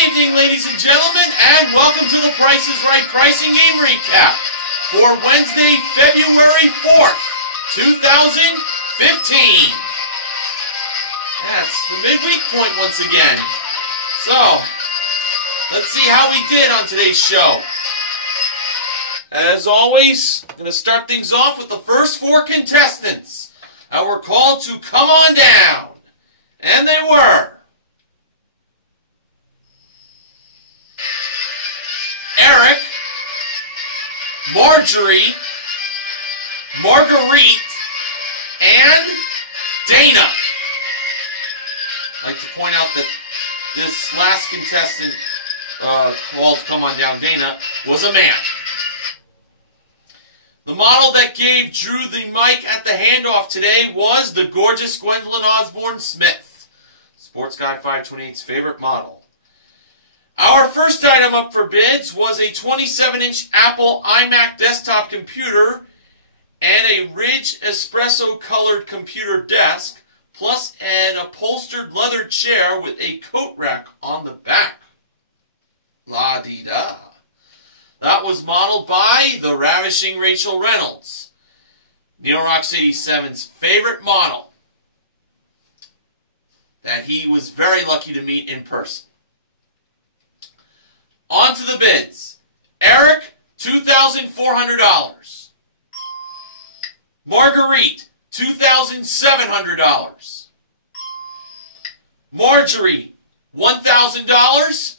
evening, ladies and gentlemen, and welcome to the Price is Right Pricing Game Recap for Wednesday, February 4th, 2015. That's the midweek point once again. So, let's see how we did on today's show. As always, I'm going to start things off with the first four contestants that were called to come on down. And they were Eric, Marjorie, Marguerite, and Dana. I'd like to point out that this last contestant called to come on down, Dana, was a man. The model that gave Drew the mic at the handoff today was the gorgeous Gwendolyn Osborne Smith, Sports Guy 528's favorite model. Our first item up for bids was a 27-inch Apple iMac desktop computer and a Ridge espresso-colored computer desk, plus an upholstered leather chair with a coat rack on the back. La-dee-da. That was modeled by the ravishing Rachel Reynolds, Neil Rocks 87's favorite model that he was very lucky to meet in person. On to the bids. Eric, $2,400. Marguerite, $2,700. Marjorie, $1,000.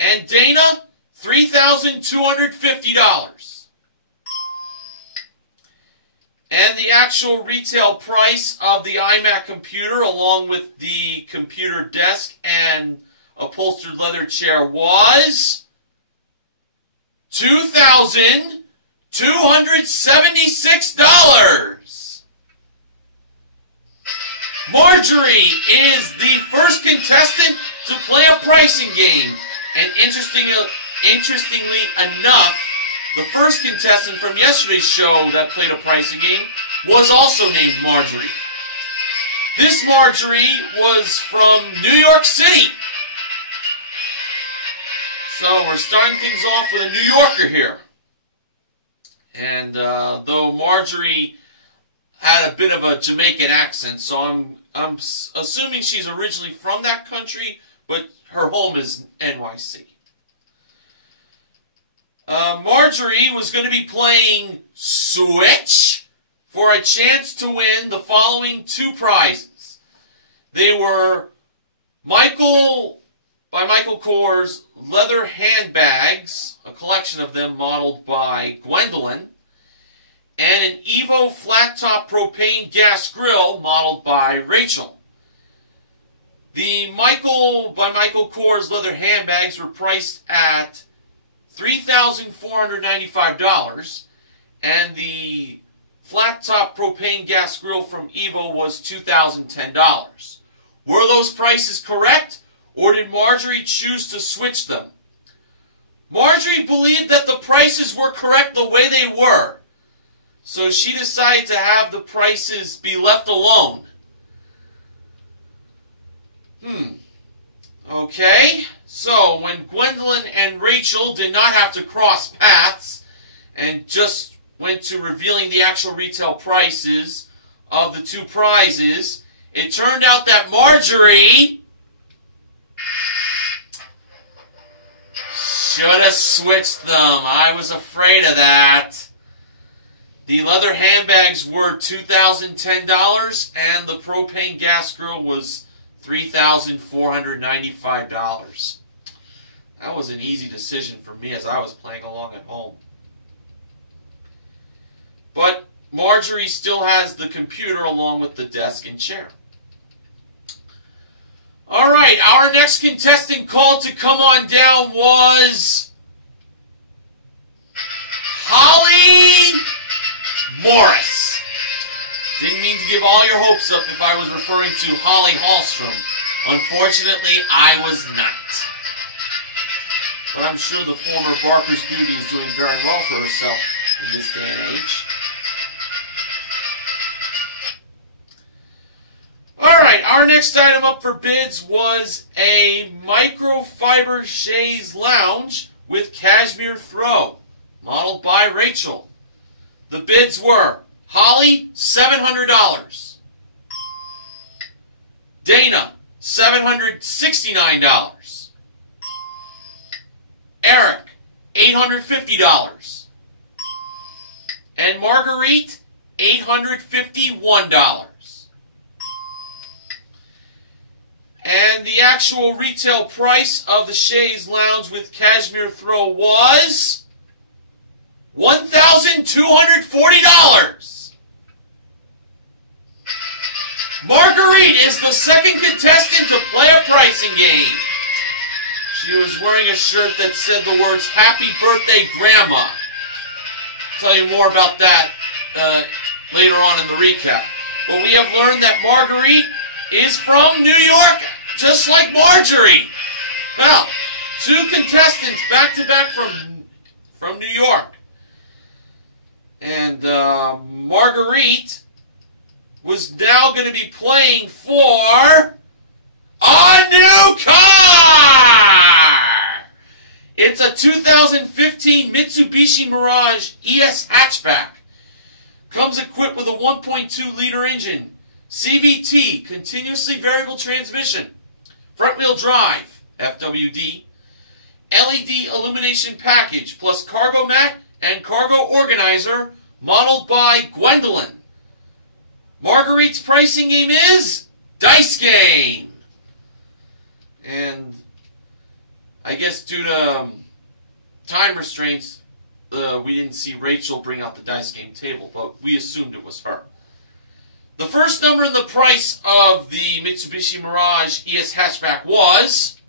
And Dana, $3,250. And the actual retail price of the iMac computer, along with the computer desk and upholstered leather chair, was $2,276. Marjorie is the first contestant to play a pricing game. And interestingly enough, the first contestant from yesterday's show that played a pricing game was also named Marjorie. This Marjorie was from New York City. So we're starting things off with a New Yorker here. And though Marjorie had a bit of a Jamaican accent, so I'm assuming she's originally from that country, but her home is NYC. Marjorie was going to be playing Switch for a chance to win the following two prizes. They were Michael Kors leather handbags, a collection of them modeled by Gwendolyn, and an Evo flat-top propane gas grill modeled by Rachel. The Michael Kors leather handbags were priced at $3,495, and the flat-top propane gas grill from Evo was $2,010. Were those prices correct, or did Marjorie choose to switch them? Marjorie believed that the prices were correct the way they were, so she decided to have the prices be left alone. Okay, so when Gwendolyn and Rachel did not have to cross paths and just went to revealing the actual retail prices of the two prizes, it turned out that Marjorie should have switched them. I was afraid of that. The leather handbags were $2,010 and the propane gas grill was $3,495. That was an easy decision for me as I was playing along at home. But Marjorie still has the computer along with the desk and chair. Alright, our next contestant called to come on down was Holly Morris. Didn't mean to give all your hopes up if I was referring to Holly Hallstrom. Unfortunately, I was not. But I'm sure the former Barker's Beauty is doing very well for herself in this day and age. Alright, our next next item up for bids was a microfiber chaise lounge with cashmere throw, modeled by Rachel. The bids were Holly, $700. Dana, $769. Eric, $850. And Marguerite, $851. And the actual retail price of the chaise lounge with cashmere throw was $1,240. Marguerite is the second contestant to play a pricing game. She was wearing a shirt that said the words, "Happy Birthday, Grandma." I'll tell you more about that later on in the recap. But we have learned that Marguerite is from New York, just like Marjorie. Well, two contestants back-to-back from New York. And Marguerite was now going to be playing for a new car! It's a 2015 Mitsubishi Mirage ES hatchback. Comes equipped with a 1.2-liter engine, CVT, continuously variable transmission, front-wheel drive, FWD, LED illumination package, plus cargo mat and cargo organizer, modeled by Gwendolyn. Marguerite's pricing game is Dice Game. And I guess due to time restraints, we didn't see Rachel bring out the Dice Game table, but we assumed it was her. The first number in the price of the Mitsubishi Mirage ES hatchback was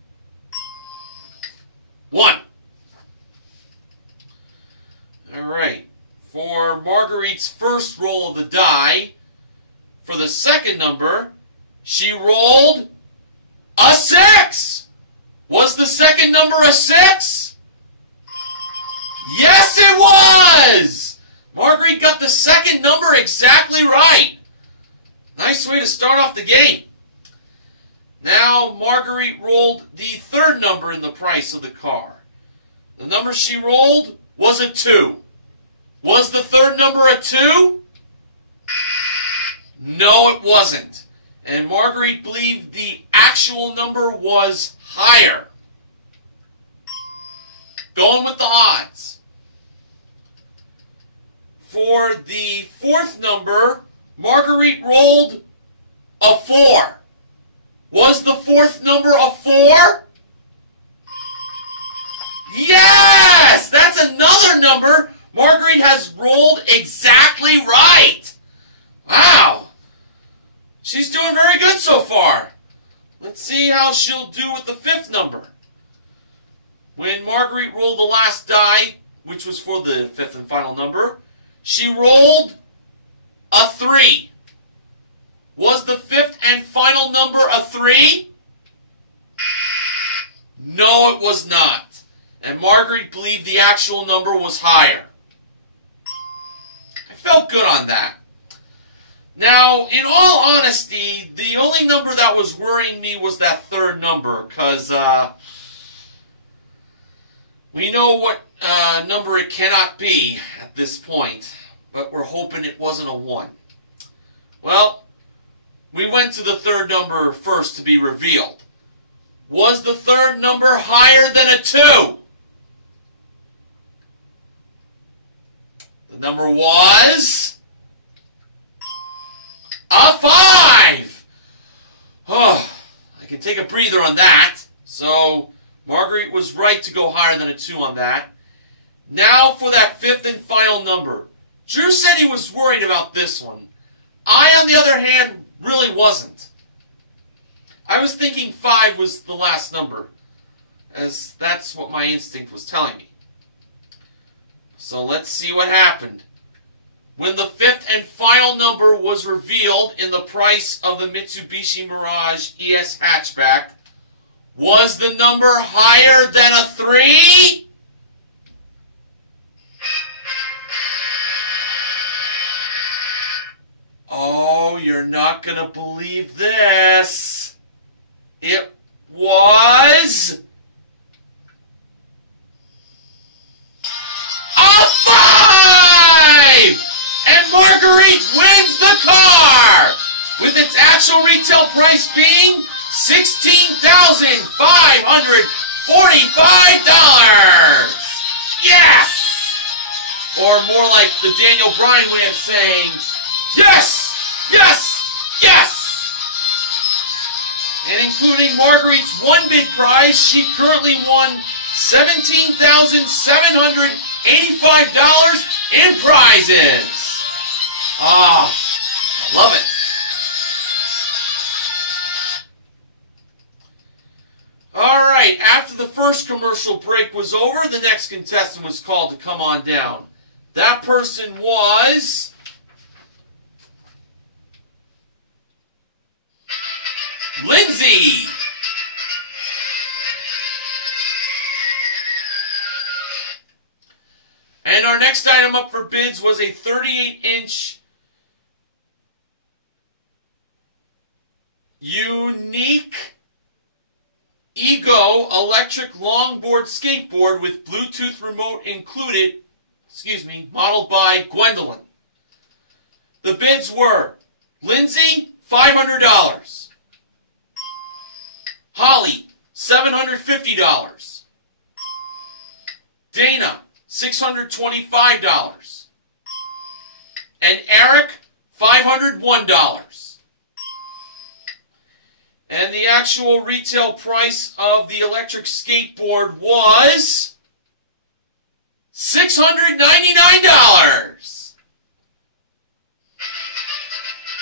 1. Alright, for Marguerite's first roll of the die, for the second number, she rolled a 6! Was the second number a 6? Yes, it was! Marguerite got the second number exactly right. Nice way to start off the game. Now, Marguerite rolled the third number in the price of the car. The number she rolled was a 2. Was the third number a 2? No, it wasn't. And Marguerite believed the actual number was higher. Going with the odds. For the fourth number, Marguerite rolled a 4. Was the fourth number a 4? Yes! That's another number Marguerite has rolled exactly right. Wow. She's doing very good so far. Let's see how she'll do with the fifth number. When Marguerite rolled the last die, which was for the fifth and final number, she rolled a 3. Was the fifth and final number a 3? No, it was not. And Marguerite believed the actual number was higher. I felt good on that. Now, in all honesty, the only number that was worrying me was that third number, because we know what number it cannot be at this point, but we're hoping it wasn't a 1. Well, we went to the third number first to be revealed. Was the third number higher than a 2? The number was a 5! Oh, I can take a breather on that. So, Marguerite was right to go higher than a 2 on that. Now for that fifth and final number. Drew said he was worried about this one. I, on the other hand, really wasn't. I was thinking 5 was the last number, as that's what my instinct was telling me. So let's see what happened. When the fifth and final number was revealed in the price of the Mitsubishi Mirage ES hatchback, was the number higher than a 3? Oh, you're not going to believe this. It was a 5! And Marguerite wins the car, with its actual retail price being $16,545. Yes! Or more like the Daniel Bryan way of saying, yes! Yes! Yes! And including Marguerite's one bid prize, she currently won $17,785 in prizes. Ah, I love it. Alright, after the first commercial break was over, the next contestant was called to come on down. That person was Lindsay. And our next item up for bids was a 38-inch unique Ego electric longboard skateboard with Bluetooth remote included, modeled by Gwendolyn. The bids were Lindsay, $500. Holly, $750. Dana, $625. And Eric, $501. And the actual retail price of the electric skateboard was $699.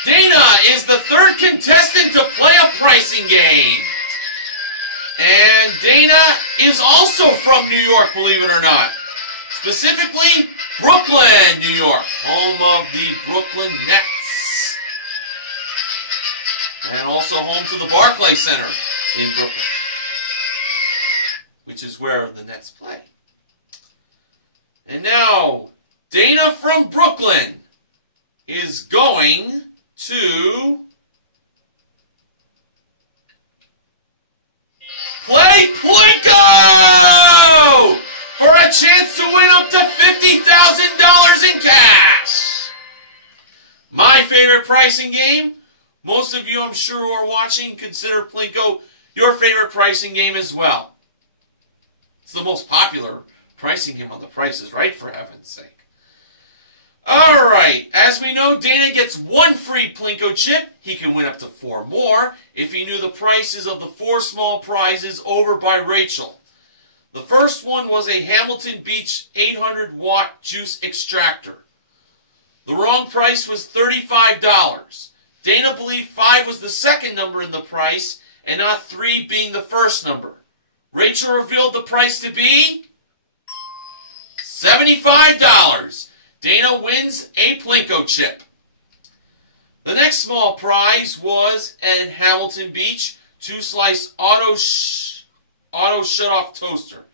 Dana is the third contestant to play a pricing game. And Dana is also from New York, believe it or not. Specifically, Brooklyn, New York, home of the Brooklyn Nets. And also home to the Barclays Center in Brooklyn, which is where the Nets play. And now, Dana from Brooklyn is going to play Plinko for a chance to win up to $50,000 in cash. My favorite pricing game. Most of you, I'm sure, who are watching consider Plinko your favorite pricing game as well. It's the most popular pricing game on The Price is Right, for heaven's sake. Alright, as we know, Dana gets one free Plinko chip. He can win up to 4 more if he knew the prices of the 4 small prizes over by Rachel. The first one was a Hamilton Beach 800-watt juice extractor. The wrong price was $35. Dana believed 5 was the second number in the price, and not 3 being the first number. Rachel revealed the price to be $75. Dana wins a Plinko chip. The next small prize was at Hamilton Beach 2-slice auto shut-off toaster.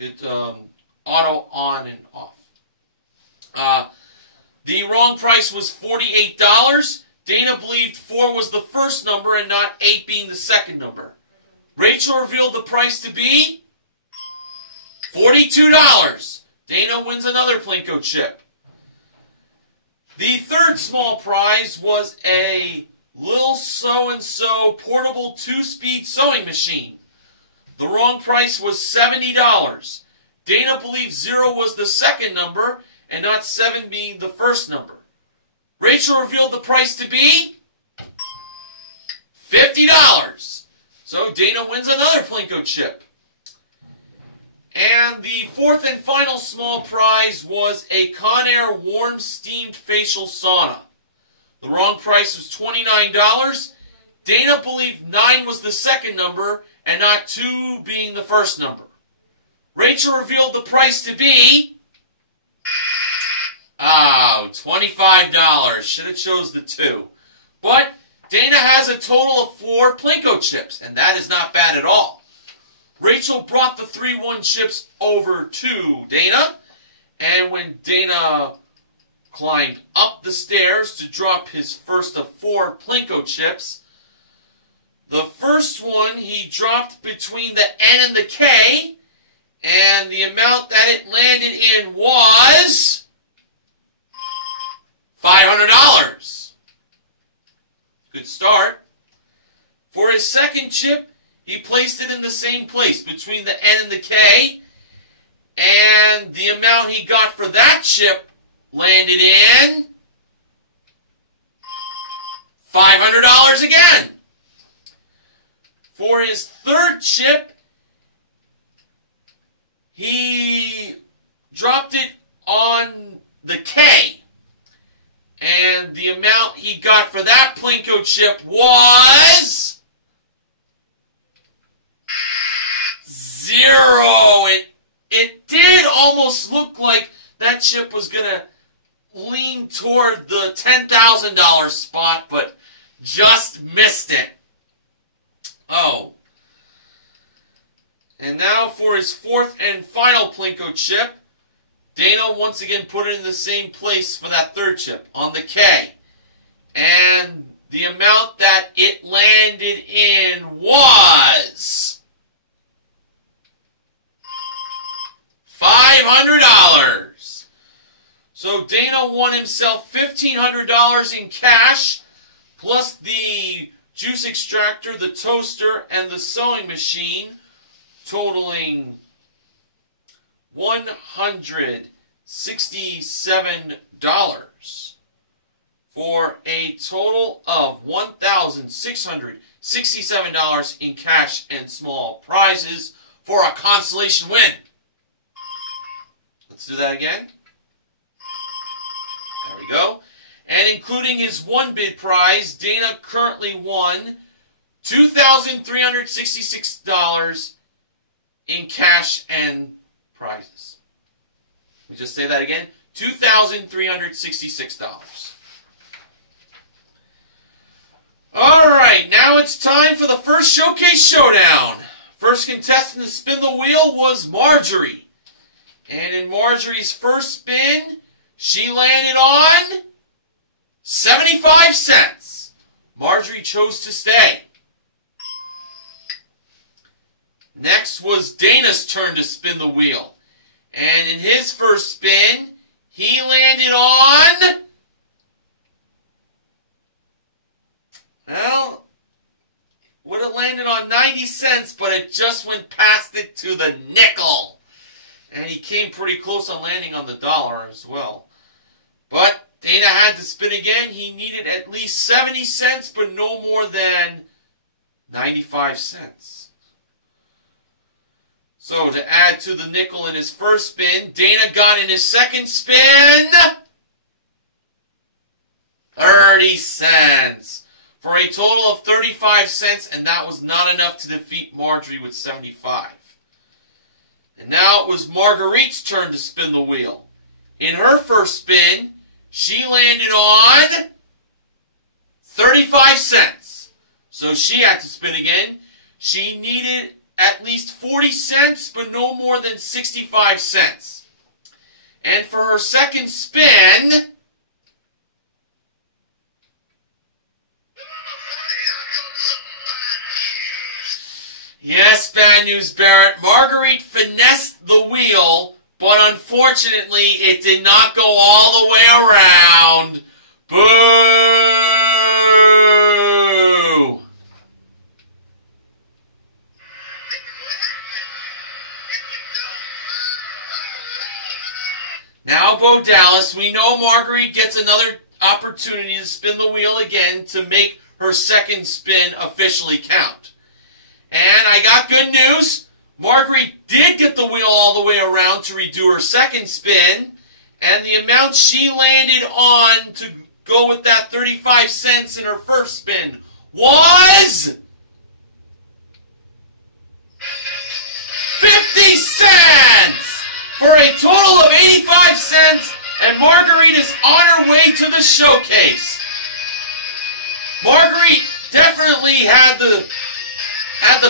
It auto on and off. The wrong price was $48. Dana believed 4 was the first number and not 8 being the second number. Rachel revealed the price to be $42. Dana wins another Plinko chip. The third small prize was a Lil So-and-So portable 2-speed sewing machine. The wrong price was $70. Dana believed 0 was the second number and not 7 being the first number. Rachel revealed the price to be $50. So Dana wins another Plinko chip. And the fourth and final small prize was a Conair warm steamed facial sauna. The wrong price was $29. Dana believed 9 was the second number and not 2 being the first number. Rachel revealed the price to be $25. Should have chose the 2. But Dana has a total of 4 Plinko chips, and that is not bad at all. Rachel brought the 3-1 chips over to Dana, and when Dana climbed up the stairs to drop his first of 4 Plinko chips, The first one he dropped between the N and the K, and the amount that it landed in was $500. Good start. For his second chip, he placed it in the same place between the N and the K, and the amount he got for that chip landed in $500 again. For his third chip, he dropped it on the K, and the amount he got for that Plinko chip was $0. It did almost look like that chip was going to lean toward the $10,000 spot, but just missed it. Oh. And now for his fourth and final Plinko chip, Dana once again put it in the same place for that third chip, on the K. And the amount that it landed in was $500. So Dana won himself $1,500 in cash, plus the juice extractor, the toaster, and the sewing machine, totaling $167 for a total of $1,667 in cash and small prizes for a consolation win. Let's do that again. There we go. And including his one bid prize, Dana currently won $2,366 in cash and prizes. Let me just say that again. $2,366. Alright, now it's time for the first Showcase Showdown. First contestant to spin the wheel was Marjorie. And in Marjorie's first spin, she landed on 75 cents. Marjorie chose to stay. Next was Dana's turn to spin the wheel. And in his first spin, he landed on, well, would have landed on 90 cents, but it just went past it to the nickel. And he came pretty close on landing on the dollar as well. But Dana had to spin again. He needed at least 70 cents, but no more than 95 cents. So to add to the nickel in his first spin, Dana got in his second spin 30 cents. For a total of 35 cents, and that was not enough to defeat Marjorie with 75. And now it was Marguerite's turn to spin the wheel. In her first spin, she landed on 35 cents. So she had to spin again. She needed at least 40 cents, but no more than 65 cents. And for her second spin, yes, Bad News Barrett, Marguerite finessed the wheel, but unfortunately it did not go all the way around. Boo! Now, Bo Dallas, we know Marguerite gets another opportunity to spin the wheel again to make her second spin officially count. And I got good news. Marguerite did get the wheel all the way around to redo her second spin. And the amount she landed on to go with that 35 cents in her first spin was 50 cents! For a total of 85 cents, and Marguerite is on her way to the showcase. Marguerite definitely had the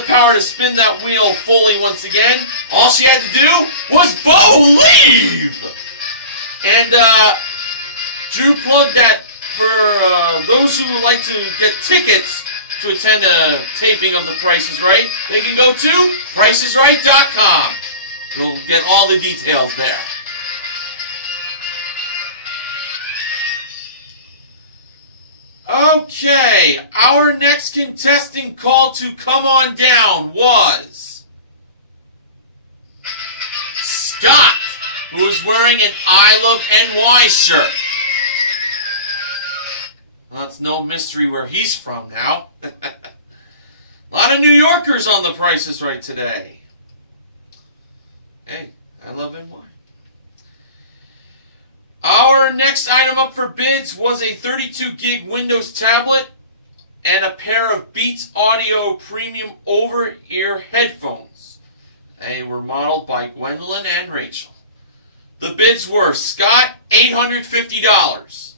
power to spin that wheel fully once again. All she had to do was believe! And Drew plugged that for those who would like to get tickets to attend a taping of The Price is Right, they can go to PricesRight.com. You'll get all the details there. Okay, our next contestant called to come on down was Scott, who is wearing an I Love NY shirt. Well, it's no mystery where he's from now. A lot of New Yorkers on The Price is Right today. Hey, I love NY. Our next item up for bids was a 32 gig Windows tablet and a pair of Beats Audio Premium over-ear headphones. They were modeled by Gwendolyn and Rachel. The bids were Scott, $850.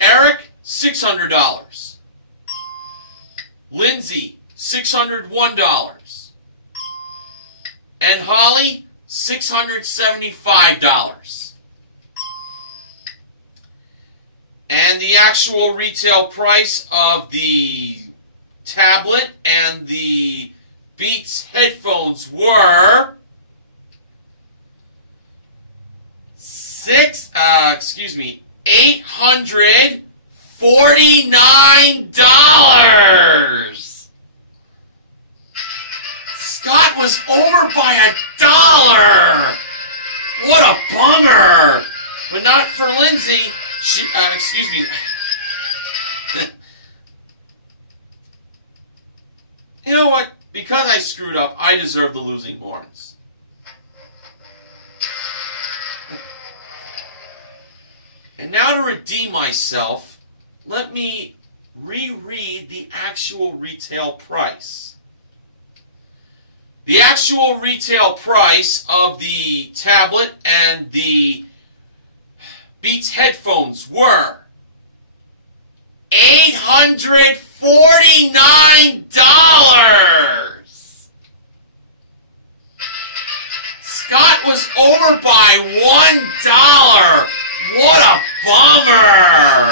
Eric, $600. Lindsay, $601. And Holly, $675. And the actual retail price of the tablet and the Beats headphones were $849. Scott was over by $1. What a bummer! But not for Lindsay. You know what? Because I screwed up, I deserve the losing horns. And now to redeem myself, let me reread the actual retail price. The actual retail price of the tablet and the Beats headphones were $849. Scott was over by $1. What a bummer!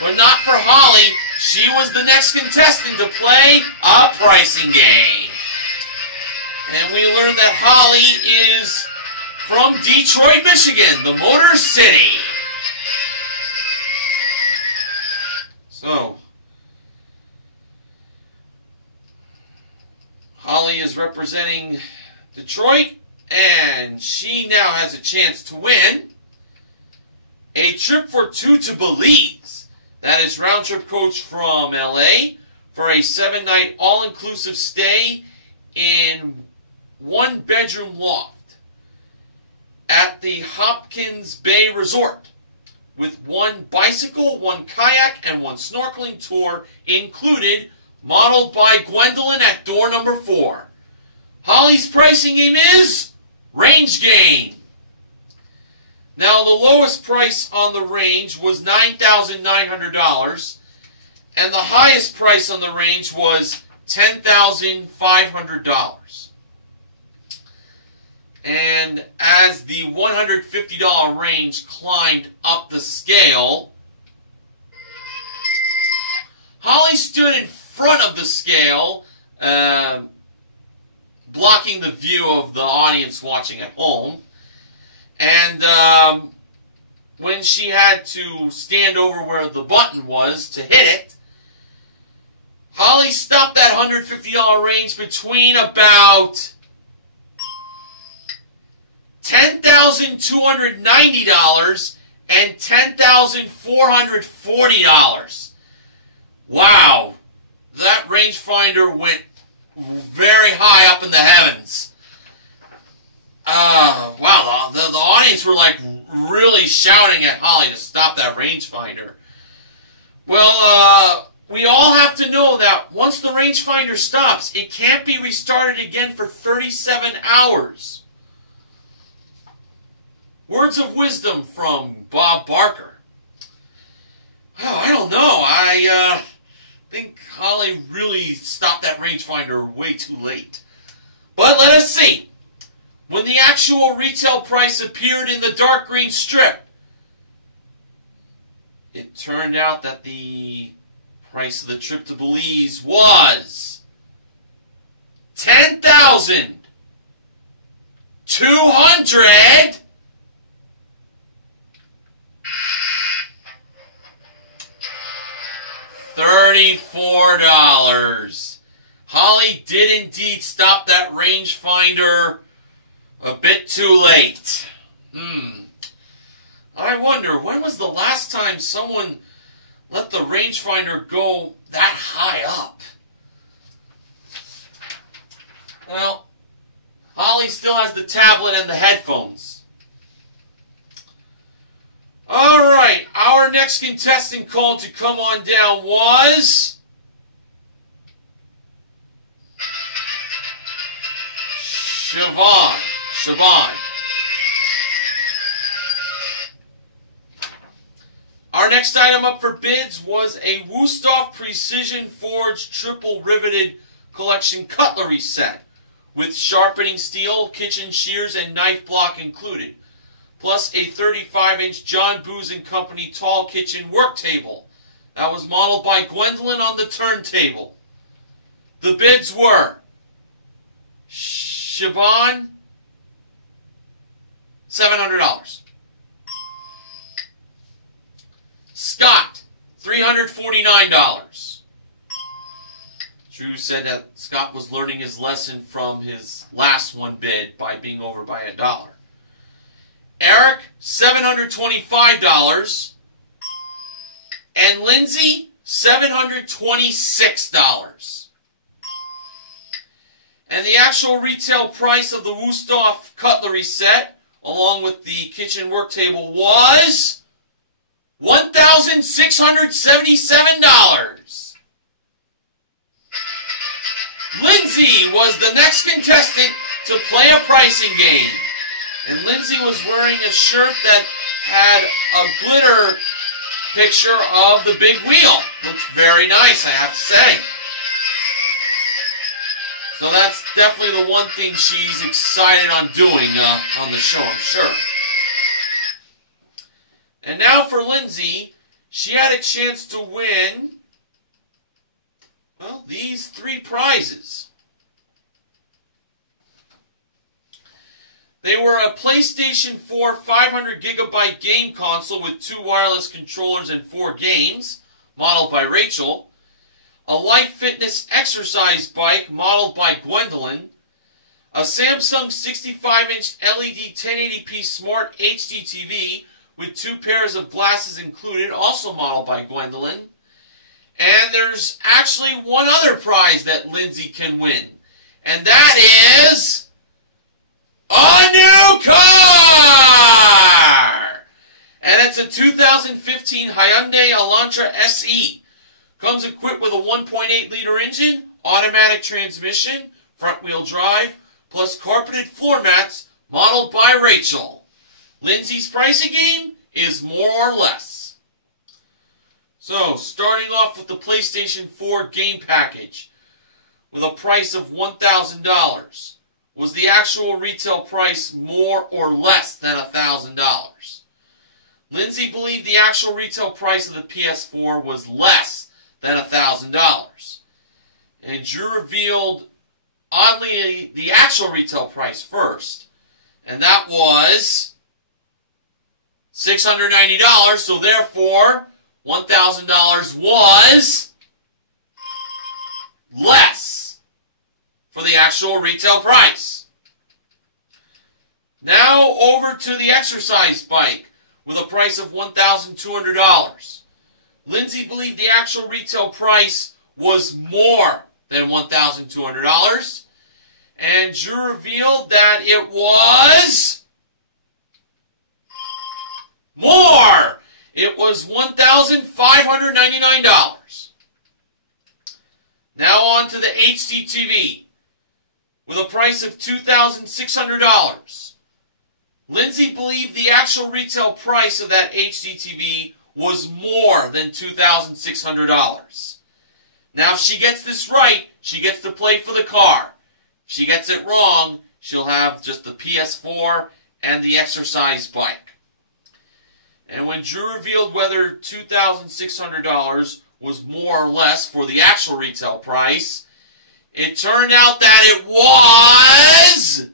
But not for Holly. She was the next contestant to play a pricing game. And we learned that Holly is from Detroit, Michigan, the Motor City. So, Holly is representing Detroit, and she now has a chance to win a trip for two to Belize. That is round-trip coach from LA for a 7-night all-inclusive stay in one-bedroom loft at the Hopkins Bay Resort, with one bicycle, one kayak, and one snorkeling tour included, modeled by Gwendolyn at door number 4. Holly's pricing game is Range Game. Now, the lowest price on the range was $9,900, and the highest price on the range was $10,500. And as the $150 range climbed up the scale, Holly stood in front of the scale, blocking the view of the audience watching at home. And when she had to stand over where the button was to hit it, Holly stopped that $150 range between about $10,290 and $10,440. Wow, that rangefinder went very high up in the heavens. Wow, the audience were like really shouting at Holly to stop that rangefinder. Well, we all have to know that once the rangefinder stops, it can't be restarted again for 37 hours. Words of wisdom from Bob Barker. Oh, I don't know. I think Holly really stopped that rangefinder way too late. But let us see. When the actual retail price appeared in the dark green strip, it turned out that the Price of the trip to Belize was $10,200. $34. Holly did indeed stop that rangefinder a bit too late. I wonder, when was the last time someone let the rangefinder go that high up? Well, Holly still has the tablet and the headphones. Alright, our next contestant called to come on down was Siobhan. Our next item up for bids was a Wusthof Precision Forged Triple Riveted Collection Cutlery Set with sharpening steel, kitchen shears, and knife block included, plus a 35-inch John Booz & Company tall kitchen work table that was modeled by Gwendolyn on the turntable. The bids were Siobhan, $700. Scott, $349. Drew said that Scott was learning his lesson from his last one bid by being over by $1. Eric, $725. And Lindsay, $726. And the actual retail price of the Wusthof cutlery set, along with the kitchen work table, was $1,677. Lindsay was the next contestant to play a pricing game. And Lindsay was wearing a shirt that had a glitter picture of the big wheel. Looks very nice, I have to say. So that's definitely the one thing she's excited on doing on the show, I'm sure. And now for Lindsay, she had a chance to win, well, these 3 prizes. They were a PlayStation 4 500GB game console with 2 wireless controllers and 4 games, modeled by Rachel, a Life Fitness exercise bike modeled by Gwendolyn, a Samsung 65-inch LED 1080p Smart HD TV with 2 pairs of glasses included, also modeled by Gwendolyn. And there's actually one other prize that Lindsay can win, and that is a new car! And it's a 2015 Hyundai Elantra SE. Comes equipped with a 1.8-liter engine, automatic transmission, front-wheel drive, plus carpeted floor mats, modeled by Rachel. Lindsay's pricing game is more or less. So, starting off with the PlayStation 4 game package, with a price of $1,000. Was the actual retail price more or less than $1,000? Lindsay believed the actual retail price of the PS4 was less than $1,000. And Drew revealed, oddly, the actual retail price first. And that was $690, so therefore, $1,000 was less for the actual retail price. Now over to the exercise bike with a price of $1,200. Lindsay believed the actual retail price was more than $1,200, and Drew revealed that it was more. It was $1,599. Now on to the HD TV with a price of $2,600. Lindsay believed the actual retail price of that HD TV was more than $2,600. Now, if she gets this right, she gets to play for the car. If she gets it wrong, she'll have just the PS4 and the exercise bike. And when Drew revealed whether $2,600 was more or less for the actual retail price. It turned out that it was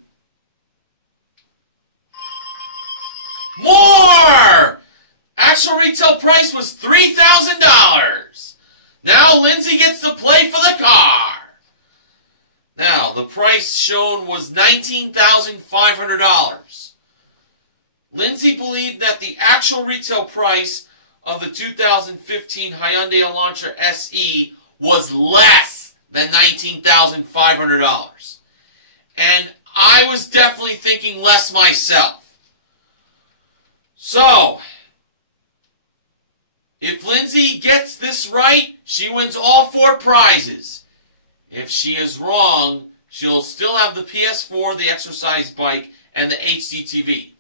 more! Actual retail price was $3,000. Now Lindsay gets to play for the car. Now, the price shown was $19,500. Lindsay believed that the actual retail price of the 2015 Hyundai Elantra SE was less than $19,500. And I was definitely thinking less myself. So, if Lindsay gets this right, she wins all 4 prizes. If she is wrong, she'll still have the PS4, the exercise bike, and the HD TV.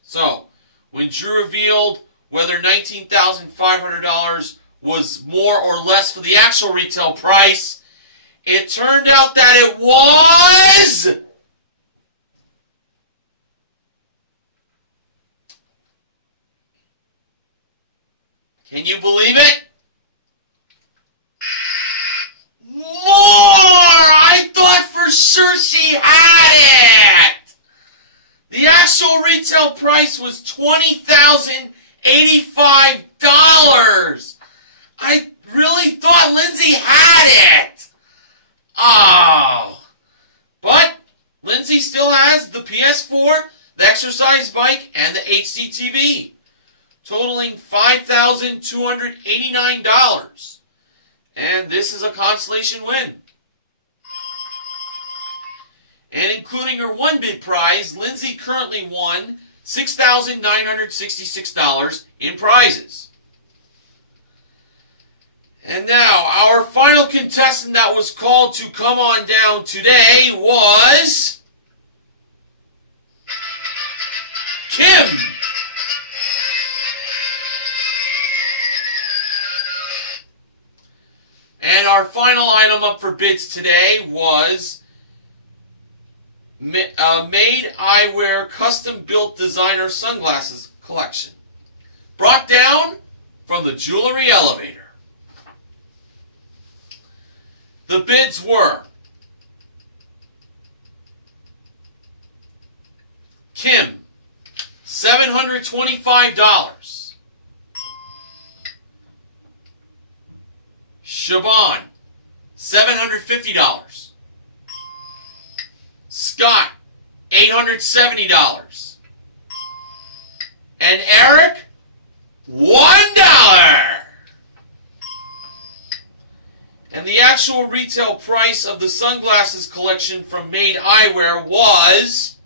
So, when Drew revealed whether $19,500 was more or less for the actual retail price, it turned out that it was Can you believe it? More! I thought for sure she had it! The actual retail price was $20,085. I really thought Lindsay had it! Oh. But Lindsay still has the PS4, the exercise bike, and the HD TV, totaling $5,289. And this is a consolation win. And including her one bid prize, Lindsay currently won $6,966 in prizes. And now, our final contestant that was called to come on down today was Kim. And our final item up for bids today was Made Eyewear Custom Built Designer Sunglasses Collection, brought down from the Jewelry Elevator. The bids were Kim, $725. Siobhan, $750. Scott, $870. And Eric, $1. And the actual retail price of the sunglasses collection from Made Eyewear was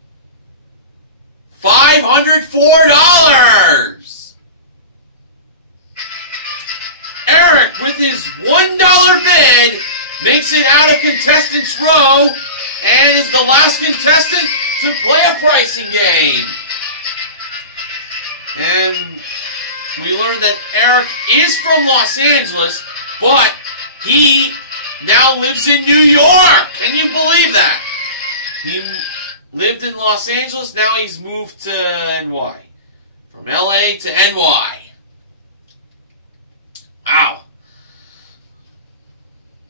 $504. Eric, with his $1 bid, makes it out of contestants row and is the last contestant to play a pricing game. And we learned that Eric is from Los Angeles, but he now lives in New York. Can you believe that? He lived in Los Angeles, now he's moved to NY. From LA to NY. Wow.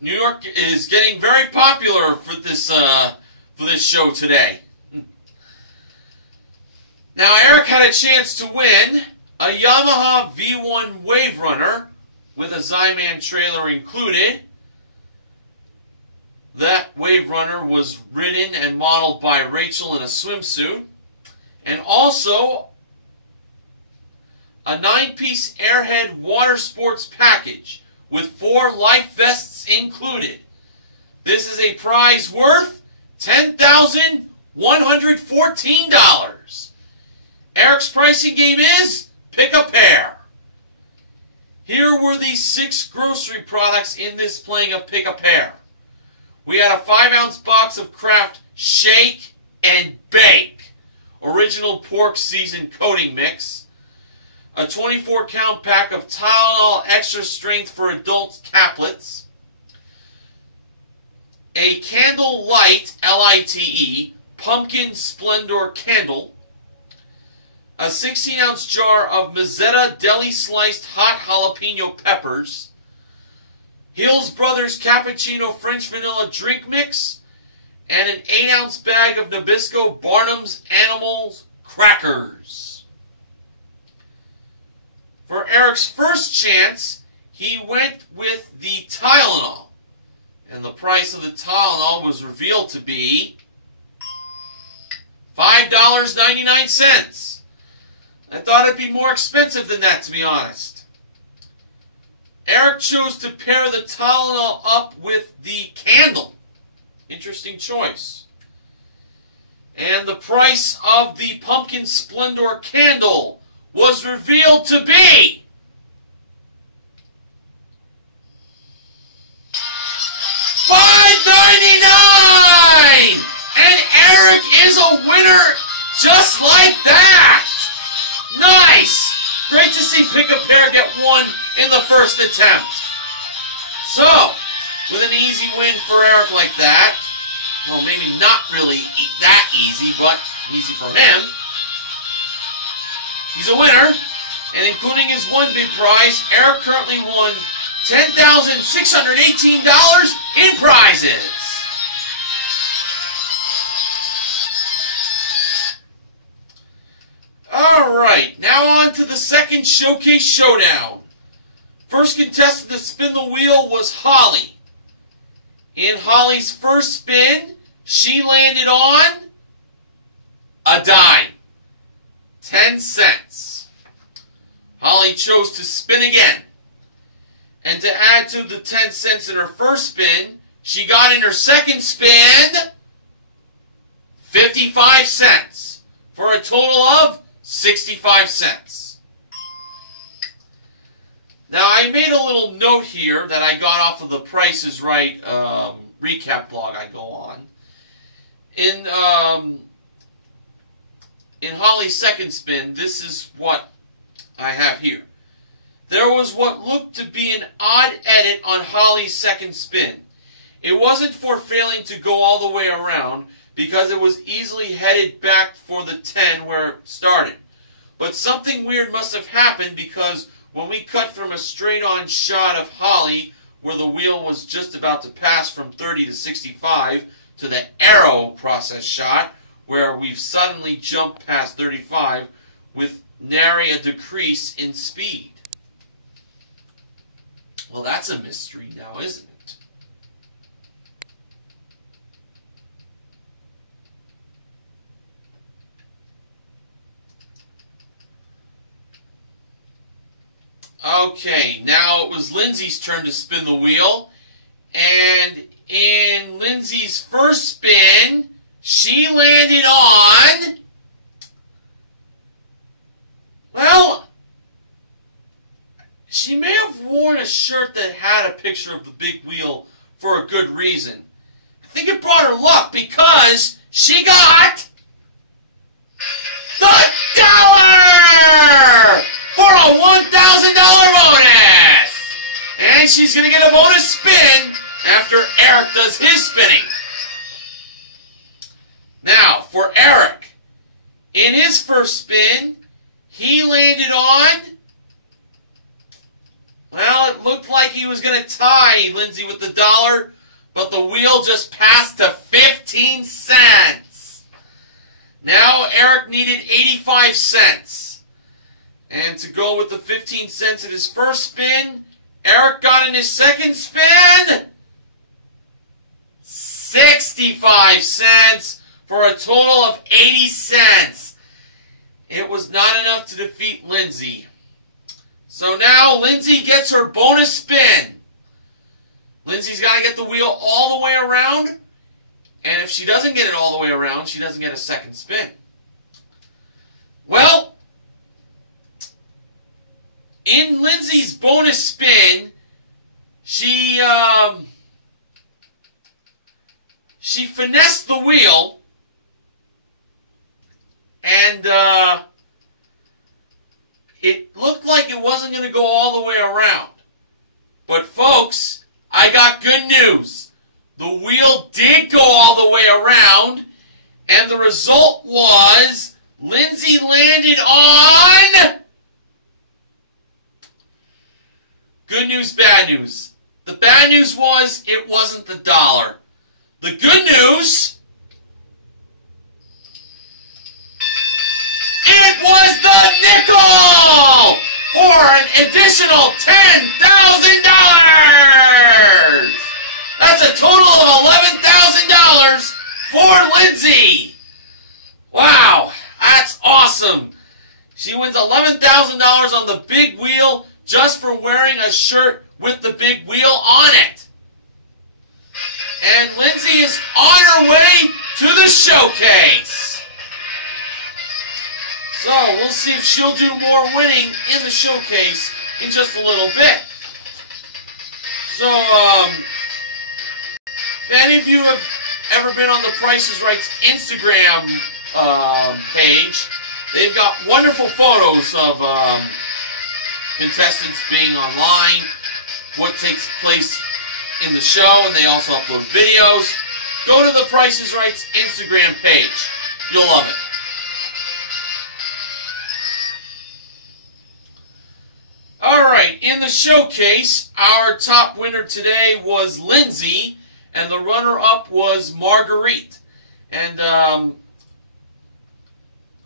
New York is getting very popular for this show today. Now, Eric had a chance to win a Yamaha V1 Wave Runner with a Zyman trailer included. That Wave Runner was ridden and modeled by Rachel in a swimsuit. And also a 9-piece Airhead water sports package with 4 life vests included. This is a prize worth $10,114. Eric's pricing game is pick a pair. Here were the 6 grocery products in this playing of pick a pair. We had a 5-ounce box of Kraft Shake and Bake original pork seasoned coating mix, a 24-count pack of Tylenol Extra Strength for Adults caplets, a Candle Light, L-I-T-E, Pumpkin Splendor candle, a 16-ounce jar of Mazzetta deli sliced hot jalapeno peppers, Hills Brothers Cappuccino French Vanilla Drink Mix, and an 8-ounce bag of Nabisco Barnum's Animals Crackers. For Eric's first chance, he went with the Tylenol. And the price of the Tylenol was revealed to be $5.99. I thought it'd be more expensive than that, to be honest. Eric chose to pair the Tylenol up with the candle. Interesting choice. And the price of the Pumpkin Splendor candle was revealed to be $5.99! And Eric is a winner just like that! Nice! Great to see Pick a Pair get one in the first attempt. So, with an easy win for Eric like that, well, maybe not really that easy, but easy for him, he's a winner, and including his one big prize, Eric currently won $10,618 in prizes. Alright, now on to the second Showcase Showdown. First contestant to spin the wheel was Holly. In Holly's first spin, she landed on a dime. 10 cents. Holly chose to spin again. And to add to the 10 cents in her first spin, she got in her second spin 55 cents for a total of 65 cents. Now, I made a little note here that I got off of the Price is Right recap blog I go on. In Holly's second spin, this is what I have here. There was what looked to be an odd edit on Holly's second spin. It wasn't for failing to go all the way around, because it was easily headed back for the 10 where it started. But something weird must have happened, because when we cut from a straight-on shot of Holly, where the wheel was just about to pass from 30 to 65, to the arrow process shot, where we've suddenly jumped past 35 with nary a decrease in speed. Well, that's a mystery now, isn't it? Okay, now it was Lindsay's turn to spin the wheel. And in Lindsay's first spin, she landed on... Well, she may have worn a shirt that had a picture of the big wheel for a good reason. I think it brought her luck, because she got the dollar for a $1,000 bonus! And she's going to get a bonus spin after Eric does his spinning. Now, for Eric, in his first spin, he landed on... Well, it looked like he was going to tie Lindsay with the dollar, but the wheel just passed to 15 cents. Now Eric needed 85 cents. And to go with the 15 cents in his first spin, Eric got in his second spin 65 cents for a total of 80 cents. It was not enough to defeat Lindsay. So now Lindsay gets her bonus spin. Lindsay's got to get the wheel all the way around. And if she doesn't get it all the way around, she doesn't get a second spin. Well, in Lindsay's bonus spin, she finessed the wheel. And it looked like it wasn't going to go all the way around. But folks, I got good news. The wheel did go all the way around, and the result was Lindsay landed on... Good news, bad news. The bad news was it wasn't the dollar. The good news, it was the nickel for an additional $10,000. That's a total of $11,000 for Lindsay. Wow, that's awesome. She wins $11,000 on the big wheel just for wearing a shirt with the big wheel on it. And Lindsay is on her way to the showcase. So we'll see if she'll do more winning in the showcase in just a little bit. So, if any of you have ever been on the Price is Right's Instagram page, they've got wonderful photos of contestants being online, what takes place in the show, and they also upload videos. Go to the Price is Right's Instagram page. You'll love it. Alright, in the showcase, our top winner today was Lindsay, and the runner-up was Marguerite. And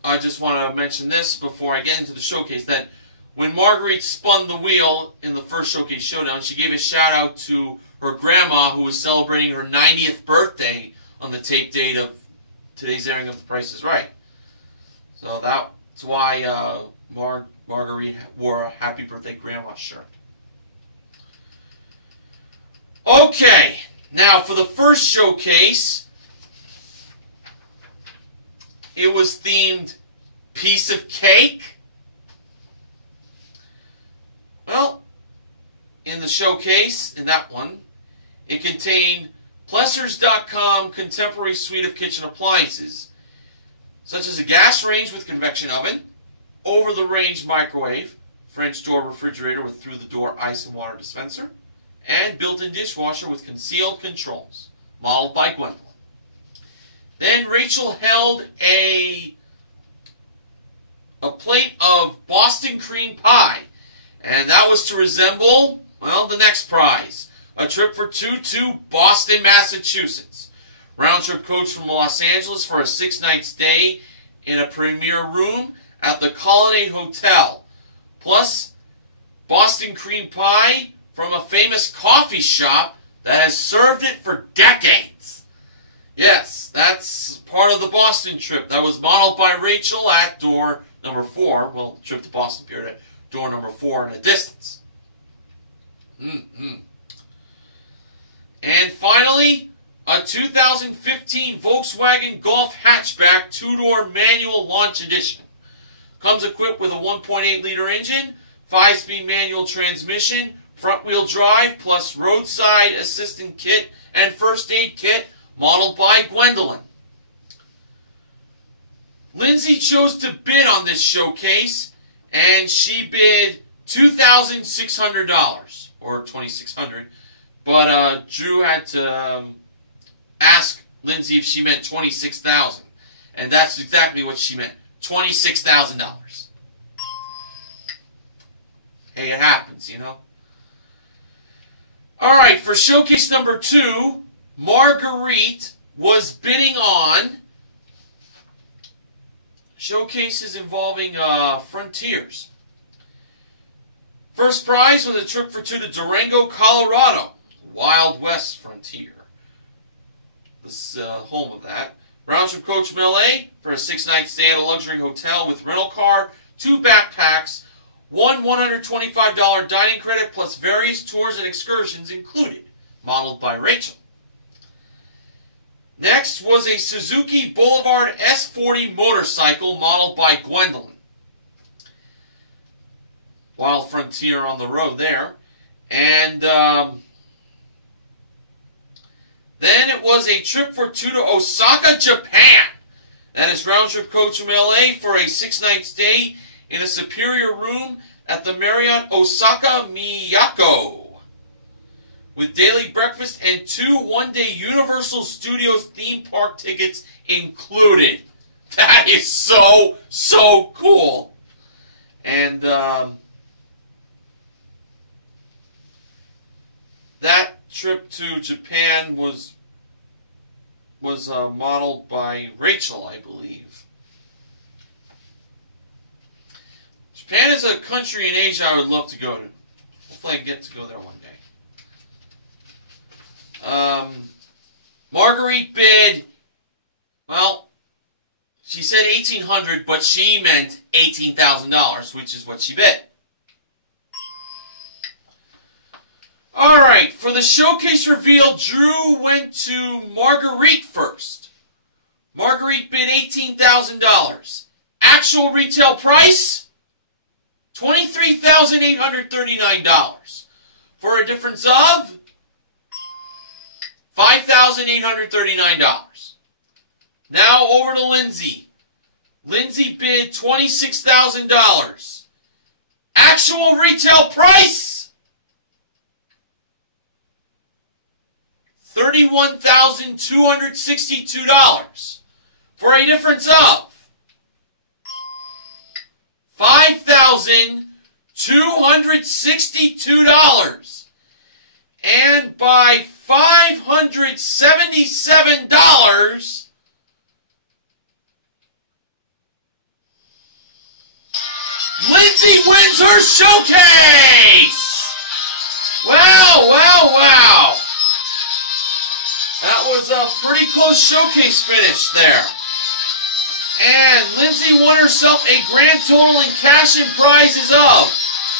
I just want to mention this before I get into the showcase, that when Marguerite spun the wheel in the first showcase showdown, she gave a shout-out to her grandma, who was celebrating her 90th birthday on the tape date of today's airing of The Price is Right. So that's why Marguerite wore a Happy Birthday Grandma shirt. Okay, now for the first showcase, it was themed Piece of Cake. Well, in the showcase, in that one, it contained Plessers.com contemporary suite of kitchen appliances, such as a gas range with convection oven, over-the-range microwave, French door refrigerator with through-the-door ice and water dispenser, and built-in dishwasher with concealed controls, modeled by Gwendolyn. Then Rachel held a plate of Boston cream pie, and that was to resemble, well, the next prize, a trip for two to Boston, Massachusetts. Round-trip coach from Los Angeles for a 6-night stay in a premier room at the Colonnade Hotel, plus Boston cream pie from a famous coffee shop that has served it for decades. Yes, that's part of the Boston trip. That was modeled by Rachel at door number 4. Well, the trip to Boston appeared at door number 4 in a distance. And finally, a 2015 Volkswagen Golf hatchback 2-door manual launch edition. Comes equipped with a 1.8-liter engine, 5-speed manual transmission, front-wheel drive, plus roadside assistance kit and first aid kit, modeled by Gwendolyn. Lindsay chose to bid on this showcase, and she bid $2,600, or $2,600. But Drew had to ask Lindsay if she meant $26,000, and that's exactly what she meant. $26,000. Hey, it happens, you know. Alright, for showcase number 2, Marguerite was bidding on showcases involving frontiers. First prize was a trip for 2 to Durango, Colorado. Wild West frontier. This is home of that. Round-trip coach from LA for a 6-night stay at a luxury hotel with rental car, 2 backpacks, one $125 dining credit, plus various tours and excursions included, modeled by Rachel. Next was a Suzuki Boulevard S40 motorcycle, modeled by Gwendolyn. Wild frontier on the road there. And then it was a trip for 2 to Osaka, Japan. That is round-trip coach from LA for a 6-night stay in a superior room at the Marriott Osaka Miyako, with daily breakfast and 2 one-day Universal Studios theme park tickets included. That is so, so cool. And that trip to Japan was modeled by Rachel, I believe. Japan is a country in Asia I would love to go to. Hopefully I get to go there one day. Marguerite bid, well, she said $1,800, but she meant $18,000, which is what she bid. Alright, for the showcase reveal, Drew went to Marguerite first. Marguerite bid $18,000. Actual retail price, $23,839. For a difference of $5,839. Now over to Lindsay. Lindsay bid $26,000. Actual retail price, $31,262. For a difference of $5,262. And by $577, Lindsay wins her showcase! Wow, wow, wow. That was a pretty close showcase finish there. And Lindsay won herself a grand total in cash and prizes of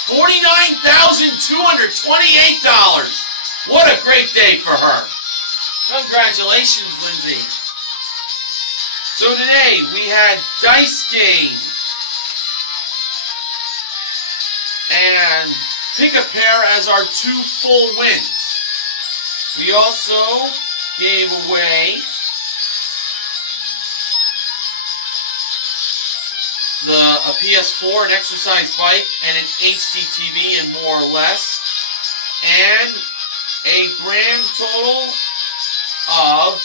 $49,228. What a great day for her. Congratulations, Lindsay. So today we had Dice Game and Pick-a-Pair as our 2 full wins. We also gave away a PS4, an exercise bike, and an HD TV, and more or less. And a grand total of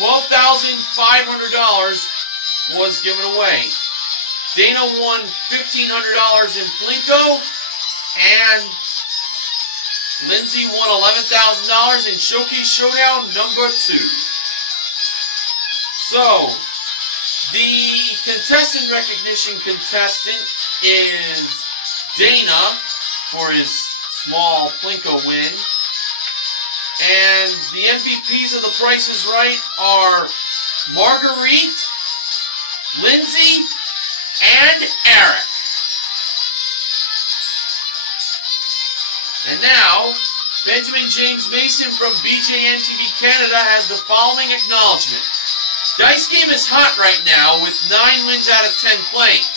$12,500 was given away. Dana won $1,500 in Plinko, and Lindsay won $11,000 in Showcase Showdown number 2. So, the contestant recognition contestant is Dana for his small Plinko win. And the MVPs of The Price is Right are Marguerite, Lindsay, and Eric. And now, Benjamin James Mason from BJNTV Canada has the following acknowledgement. Dice Game is hot right now with 9 wins out of 10 playings.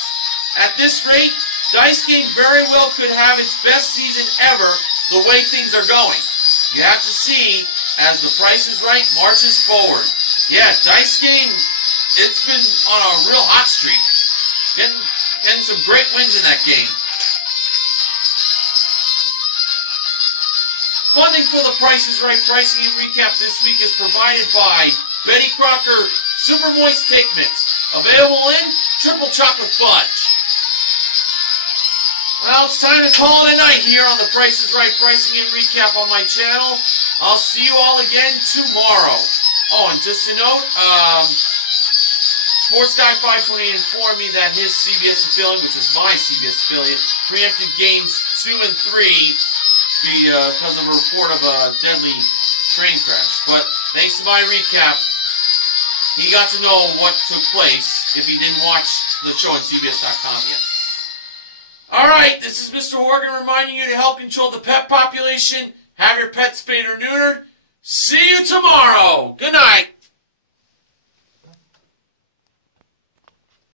At this rate, Dice Game very well could have its best season ever the way things are going. You have to see as The Price is Right marches forward. Yeah, Dice Game, it's been on a real hot streak. Getting some great wins in that game. Funding for The Price is Right pricing and recap this week is provided by Betty Crocker Super Moist Cake Mix. Available in Triple Chocolate Fudge. Well, it's time to call it a night here on The Price is Right pricing and recap on my channel. I'll see you all again tomorrow. Oh, and just to note, Sports Guy 528 informed me that his CBS affiliate, which is my CBS affiliate, preempted games 2 and 3 because of a report of a deadly train crash. But thanks to my recap, he got to know what took place if he didn't watch the show on CBS.com yet. Alright, this is Mr. Horgan reminding you to help control the pet population. Have your pets spayed or neutered. See you tomorrow. Good night.